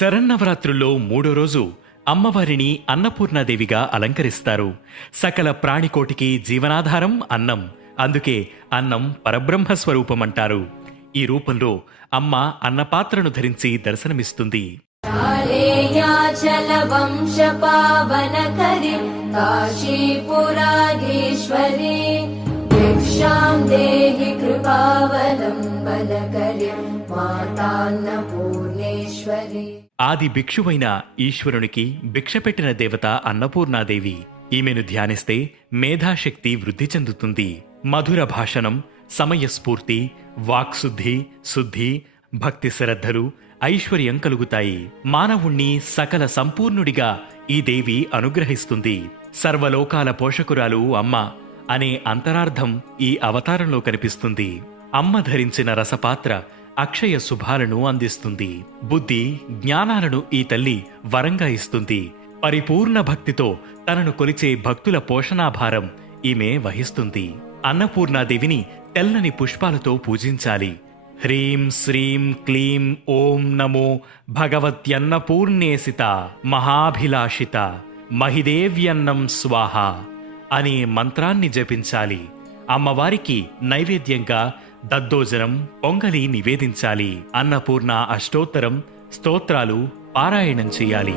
శరన్నవరాత్రుల్లో మూడో రోజు అమ్మవారిని అన్నపూర్ణాదేవిగా అలంకరిస్తారు. సకల ప్రాణికోటికి జీవనాధారం అన్నం. అందుకే అన్నం పరబ్రహ్మ స్వరూపమంటారు. ఈ రూపంలో అమ్మ అన్నపాత్రను ధరించి దర్శనమిస్తుంది. ఆది భిక్షువైన ఈశ్వరునికి భిక్ష పెట్టిన దేవత అన్నపూర్ణాదేవి. ఈమెను ధ్యానిస్తే మేధాశక్తి వృద్ధి చెందుతుంది. మధుర భాషణం, సమయస్ఫూర్తి, వాక్శుద్ధి, శుద్ధి, భక్తి శ్రద్ధలు, ఐశ్వర్యం కలుగుతాయి. మానవుణ్ణి సకల సంపూర్ణుడిగా ఈ దేవి అనుగ్రహిస్తుంది. సర్వలోకాల పోషకురాలు అమ్మ అనే అంతరార్థం ఈ అవతారంలో కనిపిస్తుంది. అమ్మ ధరించిన రసపాత్ర అక్షయ శుభాలను అందిస్తుంది. బుద్ధి, జ్ఞానాలను ఈ తల్లి వరంగా ఇస్తుంది. పరిపూర్ణ భక్తితో తనను కొలిచే భక్తుల పోషణాభారం ఈమె వహిస్తుంది. అన్నపూర్ణాదేవిని తెల్లని పుష్పాలతో పూజించాలి. హ్రీం శ్రీం క్లీం ఓం నమో భగవత్యన్నపూర్ణేసిత మహాభిలాషిత మహిదేవ్యన్నం స్వాహ అనే మంత్రాన్ని జపించాలి. అమ్మవారికి నైవేద్యంగా దద్దోజనం, పొంగలి నివేదించాలి. అన్నపూర్ణ అష్టోత్తరం స్తోత్రాలు పారాయణం చేయాలి.